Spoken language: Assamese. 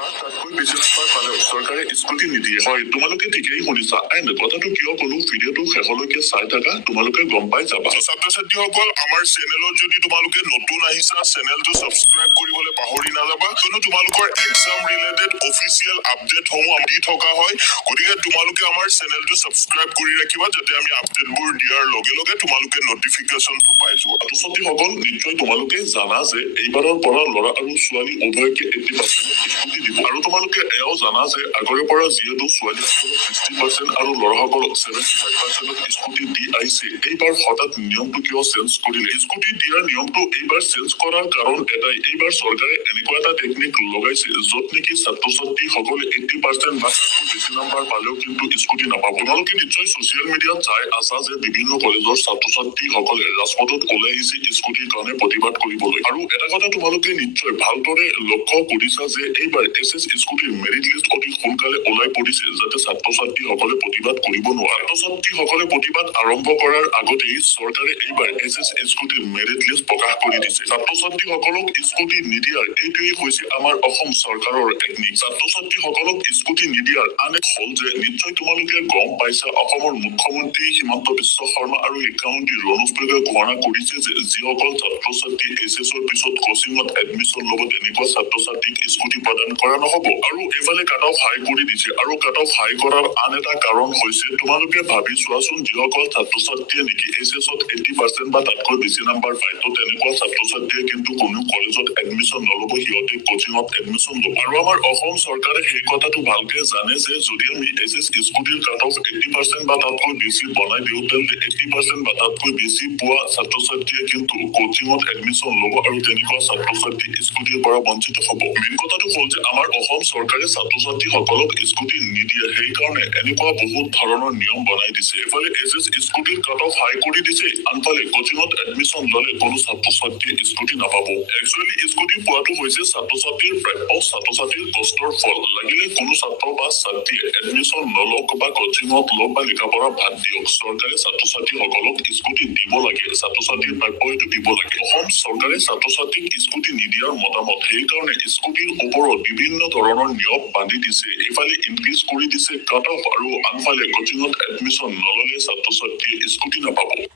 বা তাতকৈ বেছি নাম্বাৰ পালেও চৰকাৰে স্কুটি নিদিয়ে। হয়, তোমালোকে ঠিকেই শুনিছা। কথাটো কিয় ক'লো, ভিডিঅ'টো শেষলৈকে চাই থাকা, তোমালোকে গম পাই যাবা। ছাত্ৰ-ছাত্ৰীসকল, আমাৰ চেনেলত যদি তোমালোকে নতুন আহিছা, চেনেলটো সাবস্ক্ৰাইব কৰিবলৈ পাহৰি নাযাবা, কিয়নো তোমালোকৰ এক্সাম ৰিলেটেড অফিচিয়েল আপডেটসমূহ দি থকা হয়। গতিকে তোমালোকে আমাৰ চেনেলটো সাবস্ক্ৰাইব কৰি ৰাখিবা, যাতে আমি আপডেটবোৰ দিয়াৰ লগে লগে তোমালোকে নটিফিকেশ্যনটো পাই যোৱা। ছাত্ৰ-ছাত্ৰীসকল, নিশ্চয় তোমালোকে জানা যে এইবাৰৰ পৰা ল'ৰা আৰু ছোৱালী উভয়কে 80% স্কুটি দিব। আৰু তোমালোকে এয়াও জানা যে আগৰে পৰা যিহেতু ছোৱালীসকলক 60% আৰু ল'ৰাসকলক 75% স্কুটি দি আহিছে, এইবাৰ হঠাৎ নিয়মটো কিয় চেঞ্জ কৰিলে? স্কুটি দিয়াৰ নিয়মটো এইবাৰ চেঞ্জ কৰাৰ কাৰণ এটাই, এইবাৰ চৰকাৰে এনেকুৱা এটা টেকনিক লগাইছে য'ত নেকি ছাত্ৰ-ছাত্ৰীসকলে 80% বা তাতকৈ বেছি নাম্বাৰ পালেও কিন্তু স্কুটি নাপাব। তোমালোকে নিশ্চয় ছচিয়েল মিডিয়াত চাই আছা যে বিভিন্ন কলেজৰ ছাত্ৰ-ছাত্ৰীসকলে ৰাজপথত ওলাই আহিছে স্কুটিৰ কাৰণে প্ৰতিবাদ কৰিবলৈ। আৰু এটা কথা তোমালোকে নিশ্চয় ভালদৰে লক্ষ্য কৰিছা যে এইবাৰ SS স্কুটিৰ মেৰিট লিষ্ট অতি সোনকালে ওলাই পৰিছে, যাতে ছাত্ৰ-ছাত্ৰীসকলে প্ৰতিবাদ কৰিব নোৱাৰে। ছাত্ৰ-ছাত্ৰীসকলে প্ৰতিবাদ আৰম্ভ কৰাৰ আগতেই চৰকাৰে এইবাৰ SS স্কুটিৰ মেৰিট লিষ্ট প্ৰকাশ কৰি দিছে। ছাত্ৰ-ছাত্ৰীসকলক স্কুটি নিদিয়াৰ এইটোৱেই হৈছে আমাৰ অসম চৰকাৰৰ টেকনিক। ছাত্ৰ-ছাত্ৰীসকলক স্কুটি নিদিয়াৰ আন এক হল যে নিশ্চয় তোমালোকে গম পাইছা, অসমৰ মুখ্যমন্ত্ৰী হিমন্তবিশ্বশৰ্মা আৰু শিক্ষামন্ত্ৰী ৰণোজপেগুৱে ঘোষণা কৰিছে যে যিসকল ছাত্ৰ-ছাত্ৰী HSৰ পিছত কোচিঙত এডমিশ্যন ল'ব, তেনেকুৱা ছাত্ৰ-ছাত্ৰীক স্কুটি প্ৰদান কৰা নহব। আৰু এইফালে কাটঅফ হাই কৰি দিছে। আৰু কাটঅফ হাই কৰাৰ আন এটা কাৰণ হৈছে, তোমালোকে ভাবি চোৱাচোন, যিসকল ছাত্ৰ-ছাত্ৰীয়ে নেকি HSত 80% বা তাতকৈ বেছি নাম্বাৰ পায়, তো তেনেকুৱা ছাত্ৰ-ছাত্ৰীয়ে কিন্তু কোনো কলেজত এডমিশ্যন নল'ব, সিহঁতে কোচিঙত এডমিশ্যন ল'ব। আৰু আমাৰ অসম চৰকাৰে সেই কথাটো ভালকে জানে যে যদি আমি SS স্কুটিৰ কাটঅফ 80% বা তাতকৈ বেছি বনাই দিওঁ, তেন্তে 80% বা তাতকৈ বেছি পোৱা ছাত্ৰ-ছাত্ৰীয়ে কিন্তু কোচিঙত এডমিশ্যন ল'ব, আৰু তেনেকুৱা ছাত্ৰ-ছাত্ৰী স্কুটিৰ পৰা বঞ্চিত হ'ব। মেইন কথাটো হ'ল যে আমাৰ অসম চৰকাৰে ছাত্ৰ-ছাত্ৰীসকলক স্কুটি নিদিয়ে, সেইকাৰণে এনেকুৱা বহুত ধৰণৰ নিয়ম বনাই দিছে। এফালে SS স্কুটিৰ কাটঅফ হাই কৰি দিছে, আনফালে কোচিঙত এডমিশ্যন ল'লে কোনো ছাত্ৰ-ছাত্ৰীয়ে স্কুটি নাপাব। একচুৱেলি স্কুটি পোৱাটো হৈছে ছাত্ৰ-ছাত্ৰীৰ প্ৰাপ্য, ছাত্ৰ-ছাত্ৰীৰ কষ্টৰ ফল। লাগিলে কোনো ছাত্ৰ বা ছাত্ৰীয়ে এডমিশ্যন নলওক বা কোচিঙত লওক বা লেখা-পঢ়া বাদ দিয়ক, চৰকাৰে ছাত্ৰ-ছাত্ৰীসকলক স্কুটি দিব লাগে, ছাত্ৰ-ছাত্ৰীৰ প্ৰাপ্য এইটো দিব লাগে। অসম চৰকাৰে ছাত্ৰ-ছাত্ৰীক স্কুটি নিদিয়াৰ মতামত, সেইকাৰণে স্কুটিৰ ওপৰত বিভিন্ন ধৰণৰ নিয়ম বান্ধি দিছে। এইফালে ইনক্ৰিজ কৰি দিছে কাট অফ, আৰু আনফালে কোচিঙত এডমিশ্যন নললে ছাত্ৰ-ছাত্ৰীয়ে স্কুটি নাপাব।